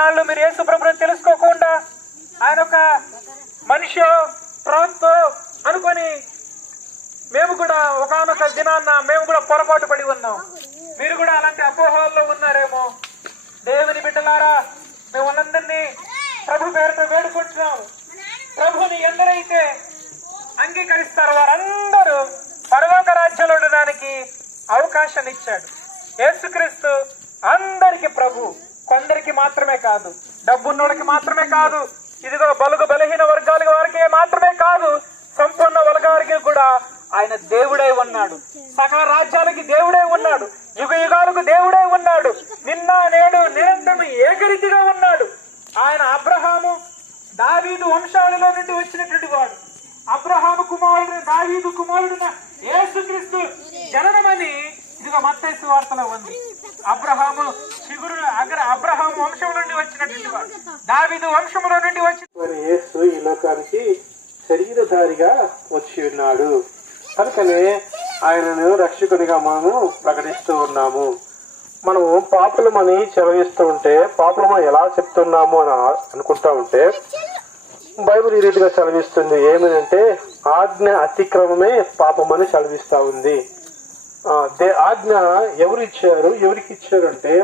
ఇన్నాళ్ళు మీరు యేసు ప్రభుని తెలుసుకోకుండా ఆయన ఒక మనిషి ప్రాంతో అనుకొని మేము కూడా ఒకనొక దినాన్న మేము కూడా పొరపాటు పడి ఉన్నాం. మీరు కూడా అలాంటి అపోహల్లో ఉన్నారేమో. దేవుని బిడ్డలారా మేము వాళ్ళందరినీ ప్రభు పేరుతో వేడుకుంటున్నాం. ప్రభుని ఎందరైతే అంగీకరిస్తారో వారందరూ పరలోక రాజ్యంలో ఉండడానికి అవకాశాన్ని ఇచ్చాడు. యేసుక్రీస్తు అందరికీ ప్రభు. కొందరికి మాత్రమే కాదు డబ్బున్నోళ్ళకి మాత్రమే కాదు ఇదిగో బలుగు బలహీన వర్గాల వారికి మాత్రమే కాదు సంపూర్ణ వర్గాలకి కూడా ఆయన దేవుడై ఉన్నాడు. సకల రాజ్యాలకి దేవుడై ఉన్నాడు. యుగ యుగాలకు దేవుడై ఉన్నాడు. నిన్న నేడు నిరంతరం ఏకరీతిగా ఉన్నాడు. ఆయన అబ్రహాము దావీదు వంశాలలో నుండి వచ్చినటువంటి వాడు. అబ్రహాము కుమారుడు దావీదు కుమారుడున యేసుక్రీస్తు జననమని ఇదిగో మత్తైసు వార్తలో ఉంది. అబ్రహాము చిగురు అగ్ర అబ్రహాము వంశం నుండి వచ్చినటువంటి వాడు దావిదు వంశములో నుండి వచ్చి మరి యేసు ఈ లోకానికి శరీరధారిగా వచ్చి ఉన్నాడు. కనుకనే ఆయనను రక్షకుడిగా మనము ప్రకటిస్తూ ఉన్నాము. మనము పాపులమని చెలవిస్తూ ఉంటే పాపులమని ఎలా చెప్తున్నాము అని అనుకుంటా ఉంటే బైబిల్ ఈ రీతిగా సెలవిస్తుంది. ఏమనంటే ఆజ్ఞ అతిక్రమమే పాపమని సెలవిస్తా ఉంది. దే ఆజ్ఞ ఎవరు ఇచ్చారు? ఎవరికి ఇచ్చారు అంటే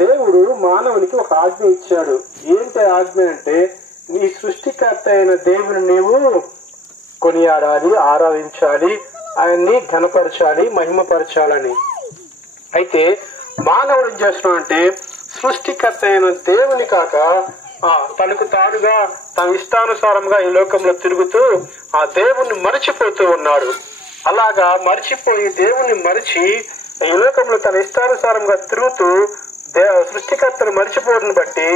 దేవుడు మానవునికి ఒక ఆజ్ఞ ఇచ్చాడు. ఏంటి ఆజ్ఞ అంటే నీ సృష్టికర్త అయిన దేవుని నీవు కొనియాడాలి ఆరాధించాలి ఆయన్ని ఘనపరచాలి మహిమపరచాలని. అయితే మానవుడు ఏం చేస్తున్నాడు అంటే సృష్టికర్త అయిన దేవుని కాక ఆ తనకు తానుగా తన ఇష్టానుసారంగా ఈ లోకంలో తిరుగుతూ ఆ దేవుణ్ణి మరచిపోతూ ఉన్నాడు. అలాగా మరిచిపోయి దేవుణ్ణి మరిచి ఈ లోకంలో తన ఇష్టానుసారంగా తిరుగుతూ దే సృష్టికర్తను మర్చిపోవడం బట్టి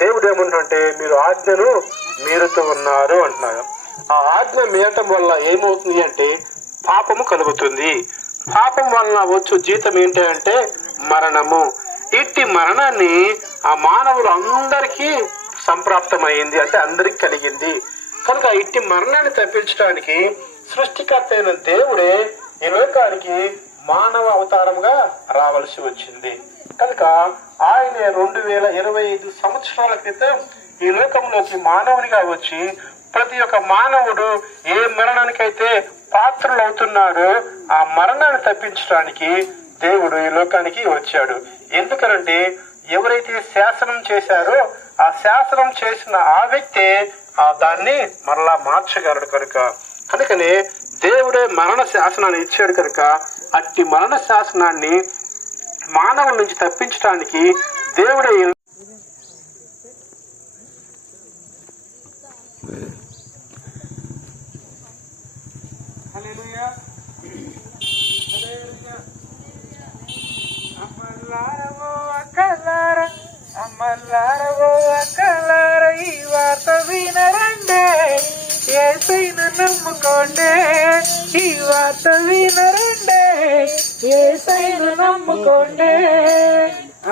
దేవుడు ఏమంటుంటే మీరు ఆజ్ఞను మీరుతూ ఉన్నారు అంటున్నారు ఆ ఆజ్ఞ మీరటం వల్ల ఏమవుతుంది అంటే పాపము కలుగుతుంది. పాపం వలన వచ్చు జీతం ఏంటి అంటే మరణము. ఇట్టి మరణాన్ని ఆ మానవులు అందరికీ సంప్రాప్తమైంది అంటే అందరికి కలిగింది. కనుక ఇట్టి మరణాన్ని తప్పించడానికి సృష్టికర్త అయిన దేవుడే ఈ లోకానికి మానవ అవతారంగా రావలసి వచ్చింది. కనుక ఆయన రెండు వేల ఇరవై ఐదు సంవత్సరాల క్రితం ఈ లోకంలోకి మానవునిగా వచ్చి ప్రతి ఒక్క మానవుడు ఏ మరణానికైతే పాత్రలు అవుతున్నాడో ఆ మరణాన్ని తప్పించడానికి దేవుడు ఈ లోకానికి వచ్చాడు. ఎందుకనంటే ఎవరైతే శాసనం చేశారో ఆ శాసనం చేసిన ఆ వ్యక్తే ఆ దాన్ని మరలా మార్చగలడు కనుక. కనుకనే దేవుడే మరణ శాసనాన్ని ఇచ్చాడు కనుక అట్టి మరణ శాసనాన్ని మానవుల నుంచి తప్పించడానికి దేవుడే ఈ అక్కలార ఈ వార్త వినరండే. ఏసైను నమ్ముకోండే. ఈ వార్త వినరండే. ఏసైను నమ్ముకోండే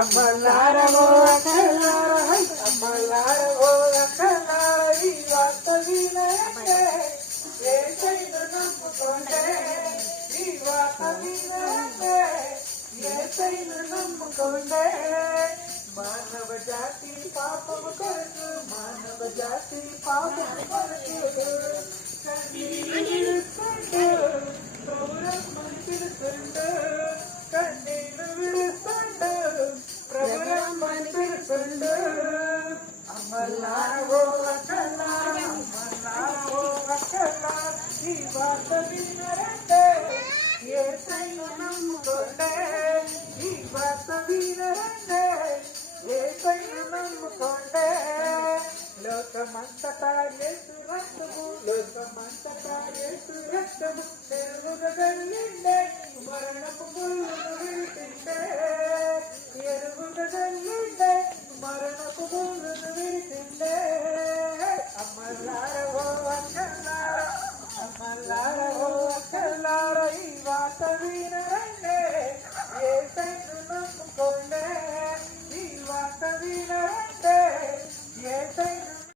అమ్మలారవో అక్కలార అమ్మలారవో అక్కలార ఈ వార్త వినరండే ఏసైను నమ్ముకోండే ఈ వార్త వినరండే ఏసైను నమ్ముకోండే మానవ జాతి పాపము కొరకు మానవ జాతి పాపము కొరకు కన్నీరు ఈ వార్త వినరంటే ఏ సైను నమ్ముకోండే ఈ వార్త వినరంటే ఏ సైను నమ్ముకోండే లోకమంతటా యేసు రక్తము లోకమంతటా రక్తము తెలుగు గల్లిండే الذين